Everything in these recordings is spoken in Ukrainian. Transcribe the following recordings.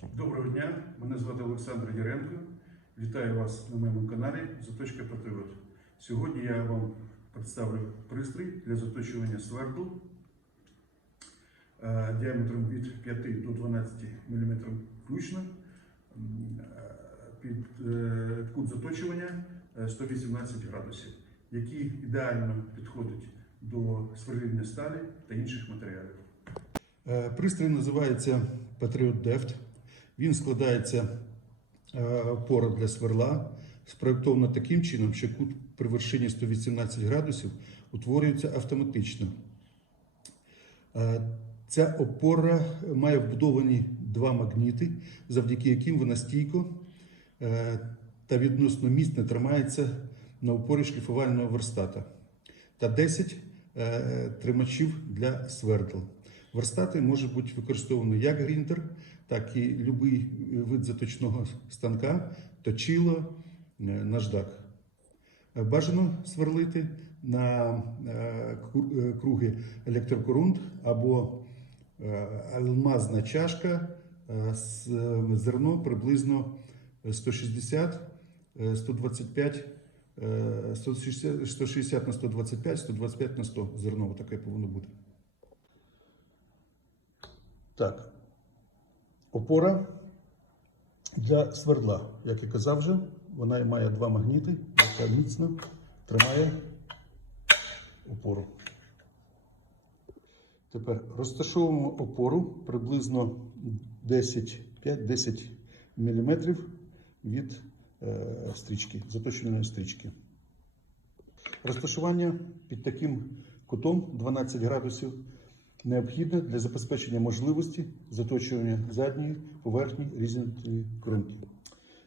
Прошу. Доброго дня, мене звати Олександр Яренко. Вітаю вас на моєму каналі Заточка Патріот. Сьогодні я вам представлю пристрій для заточування свердл е, діаметром від 5 до 12 мм включно. Е, Під е, кут заточування е, 118 градусів, який ідеально підходить до сверління сталі та інших матеріалів. Пристрій називається Patriot Deft. Він складається е, опора для сверла, спроєктована таким чином, що кут при вершині 118 градусів утворюється автоматично. Е, Ця опора має вбудовані два магніти, завдяки яким вона стійко е, та відносно міцно тримається на опорі шліфувального верстата та 10 е, тримачів для свердл. Верстати можуть бути використовані як гріндер, так і будь-який вид заточного станка, точило, е, наждак. Е, Бажано сверлити на е, кру- е, круги електрокорунт або е, алмазна чашка е, з е, зерно приблизно 160, е, 125, е, 160, 160 на 125, 125 на 100 зерно таке повинно бути. Так. Опора для свердла. Як я казав вже, вона має два магніти, яка міцно тримає опору. Тепер розташовуємо опору приблизно 10, 5-10 мм від е, стрічки, заточеної стрічки. Розташування під таким кутом 12 градусів необхідне для забезпечення можливості заточування задньої поверхні різної крунки.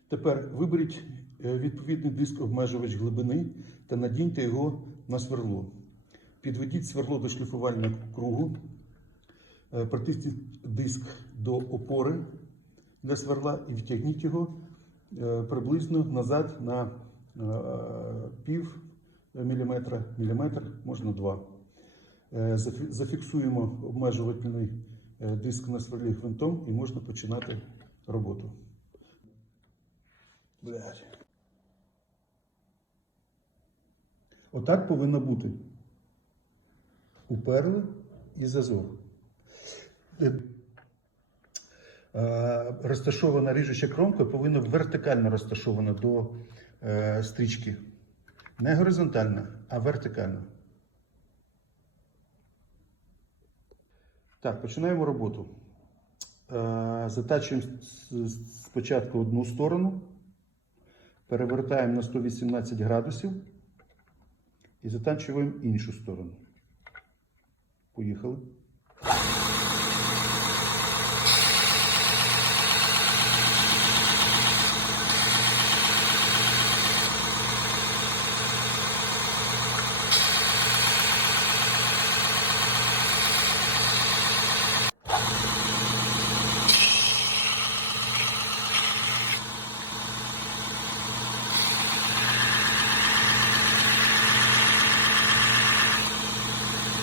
Тепер виберіть е, відповідний диск обмежувач глибини та надіньте його на сверло. Підведіть сверло до шліфувального кругу, е, притисніть диск до опори для сверла і втягніть його е, приблизно назад на пів міліметра, міліметр, можна два. Е, зафі- Зафіксуємо обмежувальний е, диск на сверлі гвинтом і можна починати роботу. Блядь. Отак повинно бути. Уперли і зазор. Е, Розташована ріжуча кромка повинна вертикально розташована до стрічки. Не горизонтально, а вертикально. Так, починаємо роботу. Е, Затачуємо спочатку одну сторону, перевертаємо на 118 градусів і затачуємо іншу сторону. Поїхали.